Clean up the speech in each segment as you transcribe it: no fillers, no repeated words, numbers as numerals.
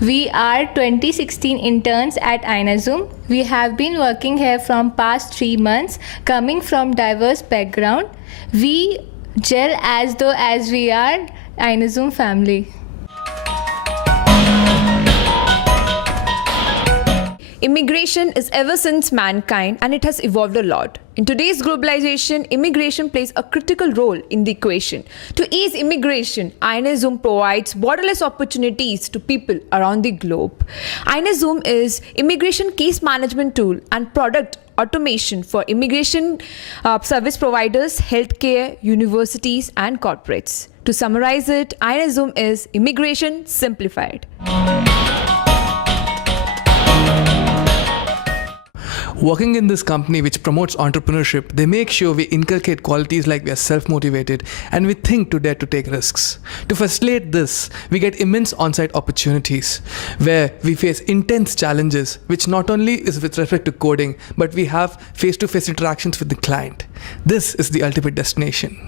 We are 2016 interns at INAZOOM. We have been working here from past 3 months, coming from diverse background. We gel as though as we are INAZOOM family. Immigration is ever since mankind and it has evolved a lot. In today's globalization, immigration plays a critical role in the equation. To ease immigration, INAZOOM provides borderless opportunities to people around the globe. INAZOOM is immigration case management tool and product automation for immigration service providers, healthcare, universities and corporates. To summarize it, INAZOOM is immigration simplified. Working in this company which promotes entrepreneurship, they make sure we inculcate qualities like we are self-motivated and we think to dare to take risks. To facilitate this, we get immense on-site opportunities where we face intense challenges, which not only is with respect to coding, but we have face-to-face interactions with the client. This is the ultimate destination.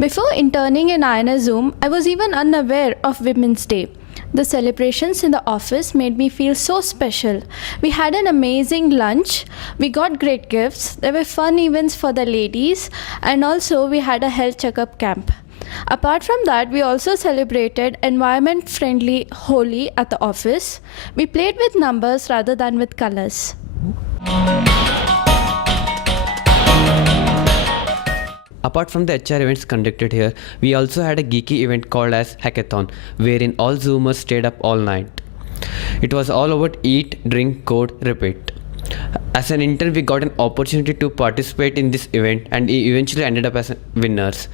Before interning in INAZOOM, I was even unaware of Women's Day. The celebrations in the office made me feel so special. We had an amazing lunch, we got great gifts, there were fun events for the ladies, and also we had a health checkup camp. Apart from that, we also celebrated environment-friendly Holi at the office. We played with numbers rather than with colors. Apart from the HR events conducted here, we also had a geeky event called as Hackathon, wherein all Zoomers stayed up all night. It was all about eat, drink, code, repeat. As an intern, we got an opportunity to participate in this event and eventually ended up as winners.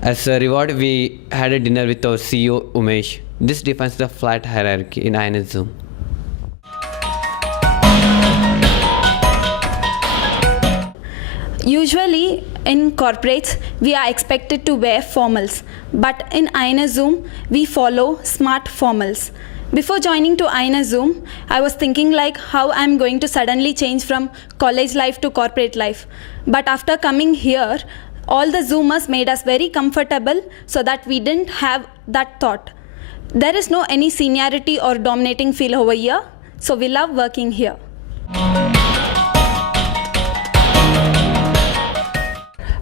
As a reward, we had a dinner with our CEO, Umesh. This defines the flat hierarchy in INAZOOM. Usually in corporates, we are expected to wear formals, but in INAZOOM, we follow smart formals. Before joining to INAZOOM, I was thinking like how I'm going to suddenly change from college life to corporate life. But after coming here, all the Zoomers made us very comfortable so that we didn't have that thought. There is no any seniority or dominating feel over here, so we love working here.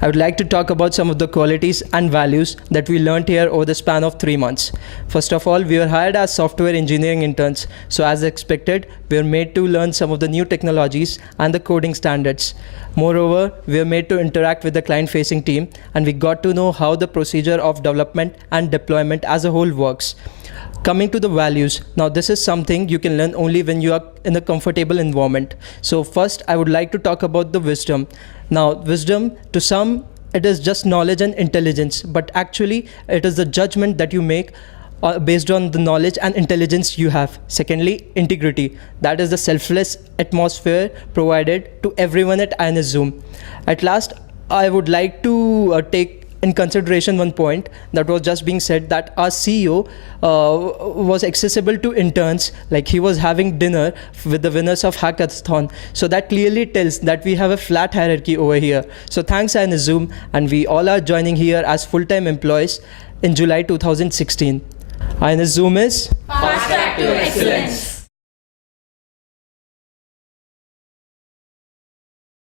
I would like to talk about some of the qualities and values that we learned here over the span of 3 months. First of all, we were hired as software engineering interns, so as expected, we were made to learn some of the new technologies and the coding standards. Moreover, we were made to interact with the client-facing team, and we got to know how the procedure of development and deployment as a whole works. Coming to the values, now this is something you can learn only when you are in a comfortable environment. So first, I would like to talk about the wisdom. Now, wisdom, to some, it is just knowledge and intelligence, but actually, it is the judgment that you make based on the knowledge and intelligence you have. Secondly, integrity. That is the selfless atmosphere provided to everyone at INAZOOM. At last, I would like to take in consideration one point that was just being said, that our CEO was accessible to interns, like he was having dinner with the winners of Hackathon. So that clearly tells that we have a flat hierarchy over here. So thanks INAZOOM, and we all are joining here as full-time employees in July 2016. INAZOOM is Fast track to excellence.